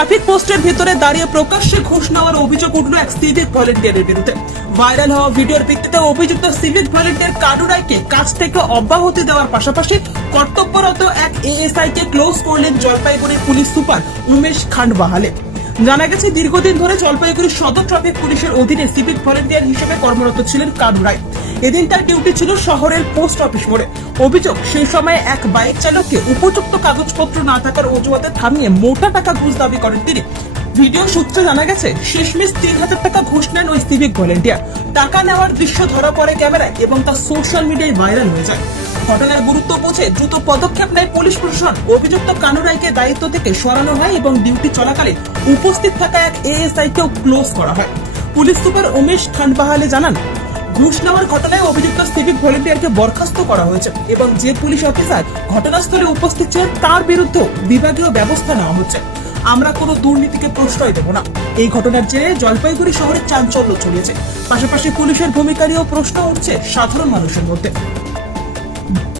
Traffic পোস্টের ভিতরে দাঁড়িয়ে প্রকাশ্যে ঘুষ নেওয়ার অভিযোগ উঠল এক সিভিক ভলেন্টিয়ারের বিরুদ্ধে। ভাইরাল হওয়া ভিডিওর ভিত্তিতে অভিযুক্ত সিভিক ভলেন্টিয়ার কানু রায়কে কাজ থেকে অব্যাহতি দেওয়ার পাশাপাশি কর্তব্যরত এক এএসআই কে ক্লোজ করলেন জলপাইগুড়ির পুলিশ সুপার উমেশ খান্ডবাহালে। জানা গেছে, দীর্ঘদিন ধরে জলপাইগুড়ি সদর ট্রাফিক পুলিশের অধীনে সিভিক ভলেন্টিয়ার হিসেবে কর্মরত ছিলেন কানু রায়। এদিন তার ডিউটি ছিল শহরের পোস্ট অফিস মোড়ে। অভিযোগ, সেই সময় এক বাইক চালককে উপযুক্ত কাগজপত্র না থাকার অজুহাতে থামিয়ে মোটা টাকা ঘুষ দাবি করেন তিনি। ভিডিও সূত্রে জানা গেছে, শেষমেশ ৩,০০০ টাকা ঘুষ নেন ওই সিভিক ভলেন্টিয়ার। টাকা নেওয়ার দৃশ্য ধরা পড়ে ক্যামেরায় এবং তা সোশ্যাল মিডিয়ায় ভাইরাল হয়ে যায়। ঘটনার গুরুত্ব বুঝে দ্রুত পদক্ষেপ নেয় পুলিশ প্রশাসন। অভিযুক্ত কানু রায়কে দায়িত্ব থেকে সরানো হয় এবং ডিউটি চলাকালে উপস্থিত থাকা এক এএসআই কেও ক্লোজ করা হয়। পুলিশ সুপার উমেশ খান্ডবাহালে জানান, ঘুষ নেওয়ার ঘটনায় অভিযুক্ত সিভিক ভলেন্টিয়ারকে বরখাস্ত করা হয়েছে এবং যে পুলিশ অফিসার ঘটনাস্থলে উপস্থিত ছিলেন তার বিরুদ্ধে বিভাগীয় ব্যবস্থা নেওয়া হচ্ছে। আমরা কোনো দুর্নীতিকে প্রশ্রয় দেব না। এই ঘটনার জেরে জলপাইগুড়ি শহরে চাঞ্চল্য ছড়িয়েছে। পাশাপাশি পুলিশের ভূমিকা নিয়েও প্রশ্ন উঠছে সাধারণ মানুষের মধ্যে।